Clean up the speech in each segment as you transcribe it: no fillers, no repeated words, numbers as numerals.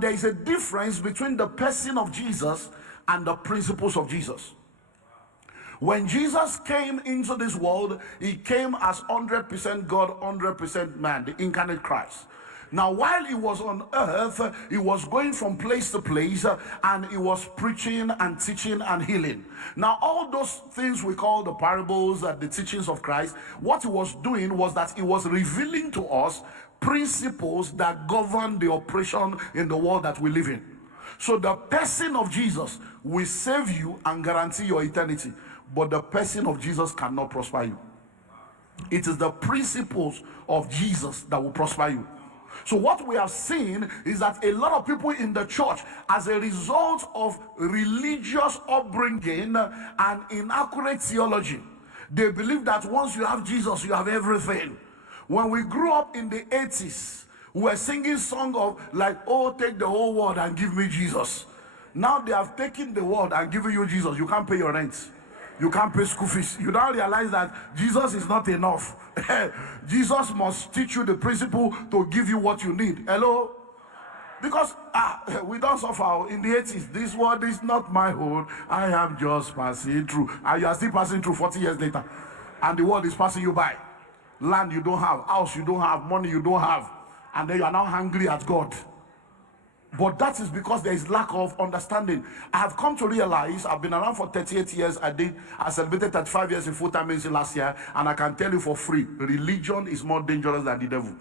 There is a difference between the person of Jesus and the principles of Jesus. When Jesus came into this world, he came as 100% God, 100% man, the incarnate Christ. Now, while he was on earth, he was going from place to place, and he was preaching and teaching and healing. Now, all those things we call the parables, the teachings of Christ, what he was doing was that he was revealing to us principles that govern the operation in the world that we live in. So the person of Jesus will save you and guarantee your eternity, but the person of Jesus cannot prosper you. It is the principles of Jesus that will prosper you. So what we have seen is that a lot of people in the church, as a result of religious upbringing and inaccurate theology, they believe that once you have Jesus, you have everything. When we grew up in the 80s, we were singing songs of like, oh, take the whole world and give me Jesus. Now they have taken the world and given you Jesus. You can't pay your rent. You can't pay school fees. You don't realize that Jesus is not enough. Jesus must teach you the principle to give you what you need. Hello? Because we don't suffer in the 80s. This world is not my own. I am just passing through. And you are still passing through 40 years later. And the world is passing you by. Land you don't have, house you don't have, money you don't have. And then you are now hungry at God. But that is because there is lack of understanding. I have come to realize, I've been around for 38 years. I celebrated 35 years in full-time ministry last year, and I can tell you for free, religion is more dangerous than the devil.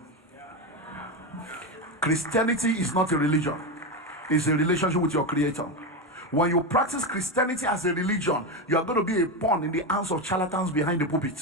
Christianity is not a religion. It's a relationship with your Creator. When you practice Christianity as a religion, you are going to be a pawn in the hands of charlatans behind the pulpit.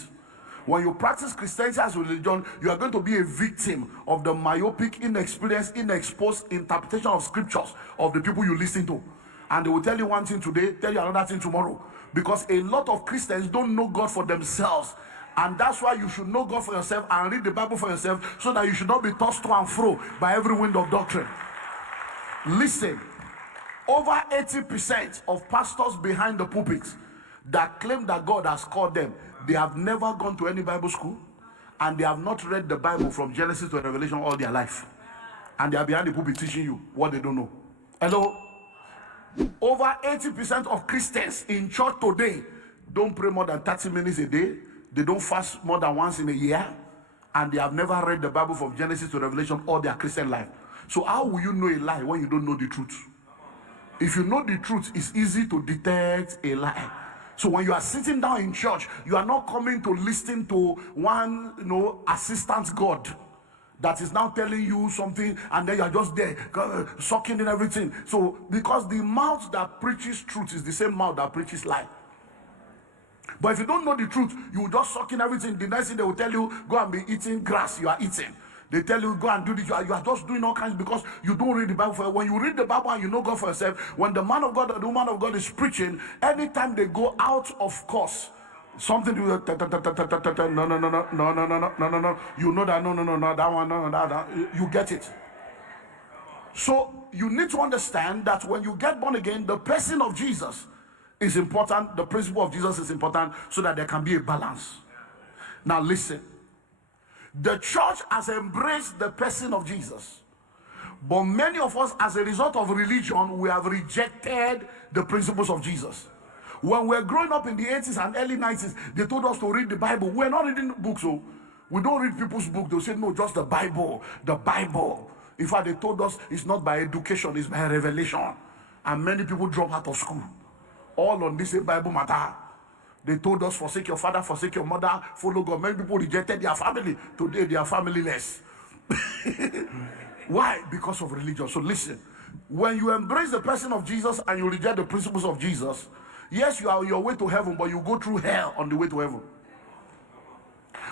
When you practice Christianity as a religion, you are going to be a victim of the myopic, inexperienced, inexposed interpretation of scriptures of the people you listen to. And they will tell you one thing today, tell you another thing tomorrow. Because a lot of Christians don't know God for themselves. And that's why you should know God for yourself and read the Bible for yourself, so that you should not be tossed to and fro by every wind of doctrine. Listen, over 80% of pastors behind the pulpit that claim that God has called them, they have never gone to any Bible school, and they have not read the Bible from Genesis to Revelation all their life. And they are behind the pulpit teaching you what they don't know. Hello? Over 80% of Christians in church today don't pray more than 30 minutes a day. They don't fast more than once in a year. And they have never read the Bible from Genesis to Revelation all their Christian life. So how will you know a lie when you don't know the truth? If you know the truth, it's easy to detect a lie. So when you are sitting down in church, you are not coming to listen to one, assistant God that is now telling you something, and then you are just there sucking in everything. So because the mouth that preaches truth is the same mouth that preaches lie. But if you don't know the truth, you will just suck in everything. The next thing they will tell you, go and be eating grass you are eating. They tell you, go and do this. You are just doing all kinds because you don't read the Bible. When you read the Bible and you know God for yourself, when the man of God or the woman of God is preaching, anytime they go out of course, something to no. You know that, no, that one, no, that. You get it. So you need to understand that when you get born again, the person of Jesus is important. The principle of Jesus is important, so that there can be a balance. Now listen. The church has embraced the person of Jesus, but many of us, as a result of religion, we have rejected the principles of Jesus. When we were growing up in the 80s and early 90s, they told us to read the Bible. We're not reading books, so we don't read people's books. They'll say, no, just the Bible, the Bible. In fact, they told us it's not by education, it's by revelation. And many people drop out of school, all on this Bible matter. They told us, forsake your father, forsake your mother, follow God. Many people rejected their family. Today they are familyless. Why? Because of religion. So listen, when you embrace the person of Jesus and you reject the principles of Jesus, yes, you are on your way to heaven, but you go through hell on the way to heaven.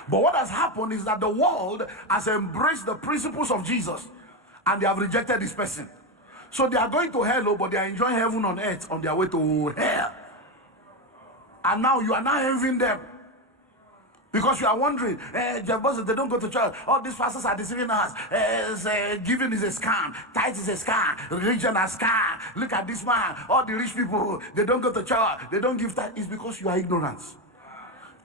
But what has happened is that the world has embraced the principles of Jesus and they have rejected this person. So they are going to hell, but they are enjoying heaven on earth on their way to hell. And now you are now envying them, because you are wondering, they don't go to church. All these pastors are deceiving us. Giving is a scam. Tithe is a scam. Religion is a scam. Look at this man. All the rich people, they don't go to church. They don't give tithe. It's because you are ignorant.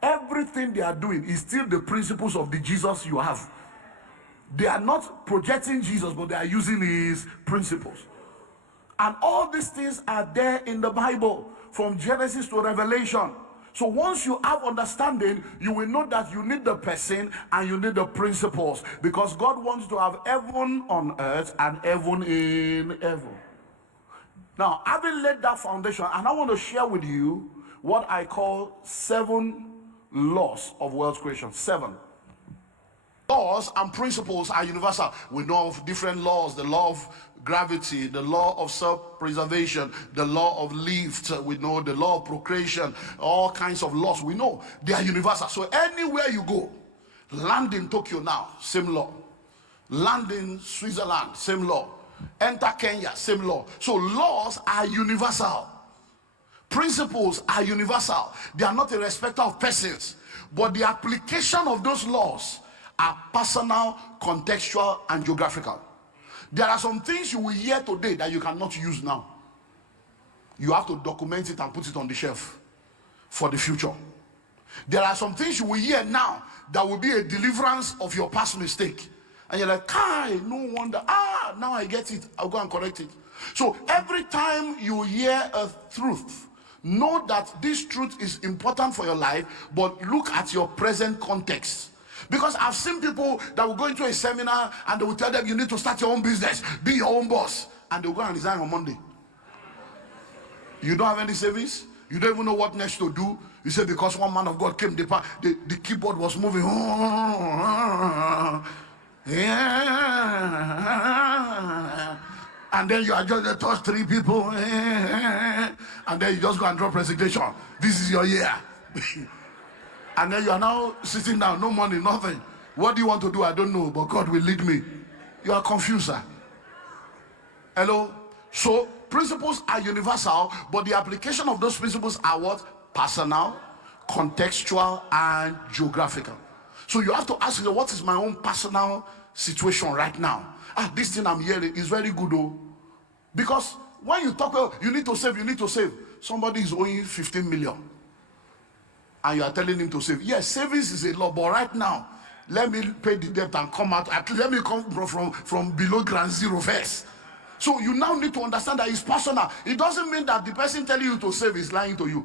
Everything they are doing is still the principles of the Jesus you have. They are not projecting Jesus, but they are using his principles. And all these things are there in the Bible, from Genesis to Revelation. So once you have understanding, you will know that you need the person and you need the principles, because God wants to have heaven on earth and heaven in heaven. Now, having laid that foundation, and I want to share with you what I call 7 laws of wealth creation. 7 laws and principles are universal. We know of different laws: the law of gravity, the law of self-preservation, the law of lift, we know the law of procreation, all kinds of laws. We know they are universal. So anywhere you go, land in Tokyo now, same law. Land in Switzerland, same law. Enter Kenya, same law. So laws are universal. Principles are universal. They are not a respecter of persons, but the application of those laws are personal, contextual, and geographical. There are some things you will hear today that you cannot use now. You have to document it and put it on the shelf for the future. There are some things you will hear now that will be a deliverance of your past mistake. And you're like, Kai, no wonder. Now I get it. I'll go and correct it. So every time you hear a truth, know that this truth is important for your life, but look at your present context. Because I've seen people that will go into a seminar and they will tell them, you need to start your own business, be your own boss, and they'll go and resign on Monday. You don't have any savings, you don't even know what next to do. You say because one man of God came, the keyboard was moving. And then you are just to touch 3 people, and then you just go and drop resignation. This is your year. And then you are now sitting down, no money, nothing. What do you want to do? I don't know, but God will lead me. You are confused, sir. Hello? So principles are universal, but the application of those principles are what? Personal, contextual, and geographical. So you have to ask yourself, what is my own personal situation right now? This thing I'm hearing is very good, though. Because when you talk about you need to save. Somebody is owing 15 million. And you are telling him to save. Yes, savings is a law, but right now, let me pay the debt and come out. Let me come from below ground zero first. So you now need to understand that it's personal. It doesn't mean that the person telling you to save is lying to you.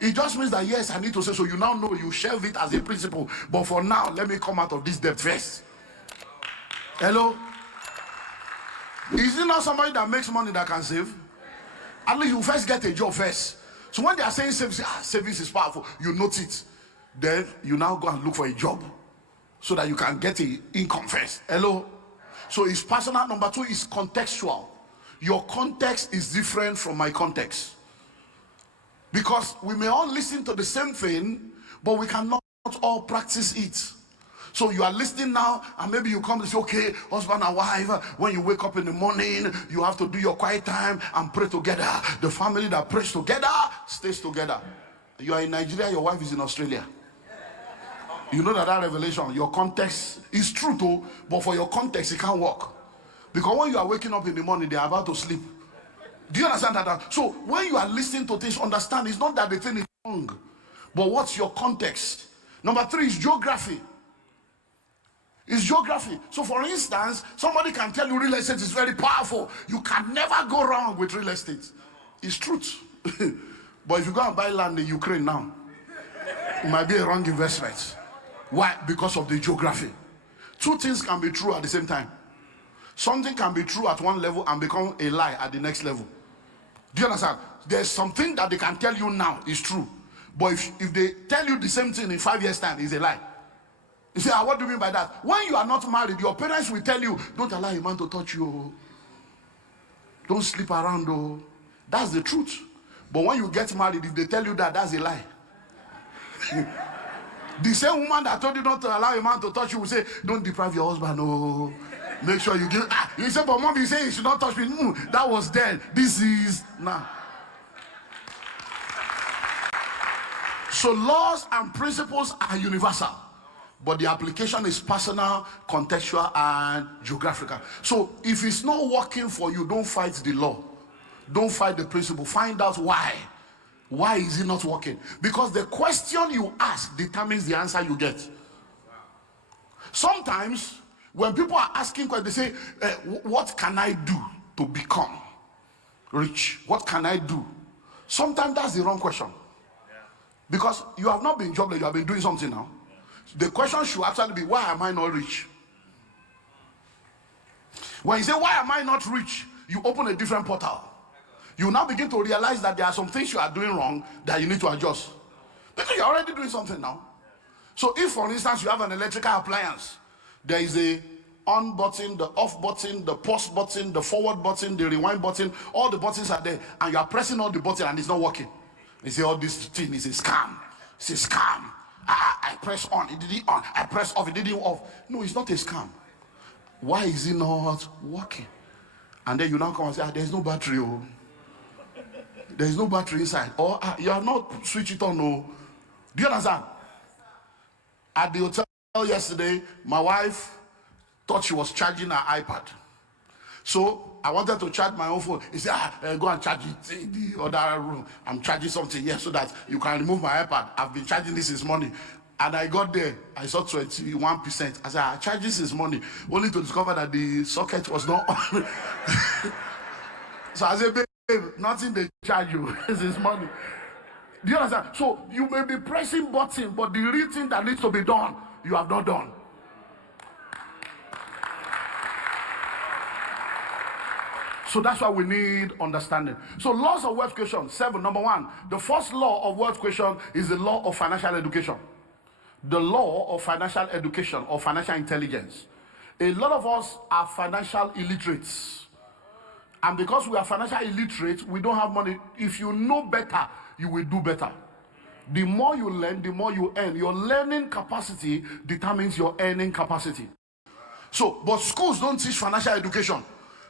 It just means that, yes, I need to save. So you now know you shelve it as a principle. But for now, let me come out of this debt first. Hello? Is it not somebody that makes money that can save? At least you first get a job first. So when they are saying savings is powerful, you note it. Then you now go and look for a job so that you can get an income first. Hello? So it's personal. Number 2 is contextual. Your context is different from my context. Because we may all listen to the same thing, but we cannot all practice it. So you are listening now, and maybe you come and say, okay, husband and wife, when you wake up in the morning, you have to do your quiet time and pray together. The family that prays together stays together. You are in Nigeria, your wife is in Australia. You know that revelation, your context is true too, but for your context, it can't work. Because when you are waking up in the morning, they are about to sleep. Do you understand that? So when you are listening to things, understand it's not that the thing is wrong, but what's your context? Number 3 is geography. It's geography. So for instance, somebody can tell you real estate is very powerful. You can never go wrong with real estate. It's truth. But if you go and buy land in Ukraine now, it might be a wrong investment. Why? Because of the geography. 2 things can be true at the same time. Something can be true at one level and become a lie at the next level. Do you understand? There's something that they can tell you now is true. But if they tell you the same thing in 5 years' time, it's a lie. You say, what do you mean by that? When you are not married, your parents will tell you, don't allow a man to touch you. Don't sleep around. Oh. That's the truth. But when you get married, if they tell you that, that's a lie. The same woman that told you not to allow a man to touch you will say, don't deprive your husband. Oh. Make sure you give. You say, but mom, you say you should not touch me. That was then. This is now. So laws and principles are universal, but the application is personal, contextual, and geographical. So if it's not working for you, don't fight the law. Don't fight the principle. Find out why. Why is it not working? Because the question you ask determines the answer you get. Sometimes When people are asking questions, they say, what can I do to become rich? What can I do? Sometimes that's the wrong question. Because you have not been jobless, you have been doing something now. The question should actually be, why am I not rich? When you say, why am I not rich? You open a different portal. You now begin to realize that there are some things you are doing wrong that you need to adjust. Because you're already doing something now. So if, for instance, you have an electrical appliance, there is a on button, the off button, the pause button, the forward button, the rewind button, all the buttons are there, and you are pressing all the buttons and it's not working. You say, all this thing is a scam. It's a scam. I press on, it didn't on. I press off, it didn't off. No, it's not a scam. Why is it not working? And then you now come and say, there's no battery. Oh. There's no battery inside. Or you have not switched it on. No. Do you understand? At the hotel yesterday, my wife thought she was charging her iPad. So I wanted to charge my own phone. He said, go and charge it in the other room. I'm charging something here so that you can remove my iPad. I've been charging this since morning. And I got there, I saw 21%. I said, I charged this since morning, only to discover that the socket was not on. So I said, babe, nothing they charge you. This is money. Do you understand? So you may be pressing buttons, but the real thing that needs to be done, you have not done. So that's why we need understanding. So laws of wealth creation, 7. Number 1, the first law of wealth creation is the law of financial education. The law of financial education or financial intelligence. A lot of us are financial illiterates. And because we are financial illiterate, we don't have money. If you know better, you will do better. The more you learn, the more you earn. Your learning capacity determines your earning capacity. So, but schools don't teach financial education.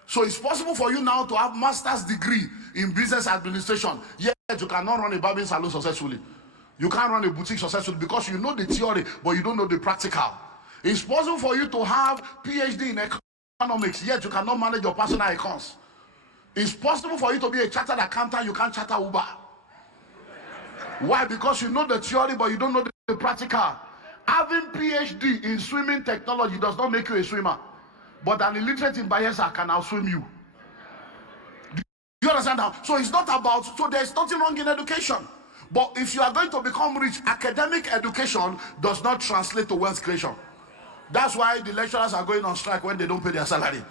So it's possible for you now to have master's degree in business administration, yet you cannot run a barbering salon successfully. You can't run a boutique successfully because you know the theory, but you don't know the practical. It's possible for you to have PhD in economics, yet you cannot manage your personal accounts. It's possible for you to be a chartered accountant, you can't charter Uber. Why? Because you know the theory, but you don't know the practical. Having PhD in swimming technology does not make you a swimmer. But an illiterate in Bayelsa can outswim you. Do you understand now? So it's not about, so there's nothing wrong in education. But if you are going to become rich, academic education does not translate to wealth creation. That's why the lecturers are going on strike when they don't pay their salary.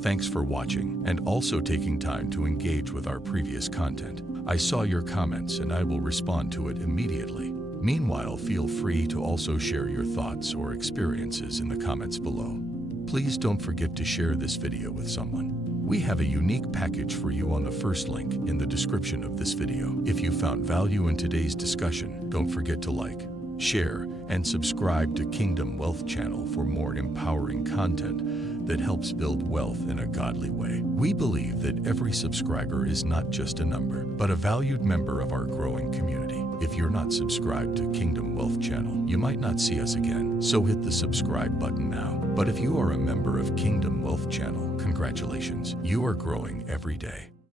Thanks for watching and also taking time to engage with our previous content. I saw your comments and I will respond to it immediately. Meanwhile, feel free to also share your thoughts or experiences in the comments below. Please don't forget to share this video with someone. We have a unique package for you on the first link in the description of this video. If you found value in today's discussion, don't forget to like, share, and subscribe to Kingdom Wealth Channel for more empowering content that helps build wealth in a godly way. We believe that every subscriber is not just a number, but a valued member of our growing community. If you're not subscribed to Kingdom Wealth Channel, you might not see us again, so hit the subscribe button now. But if you are a member of Kingdom Wealth Channel, congratulations, you are growing every day.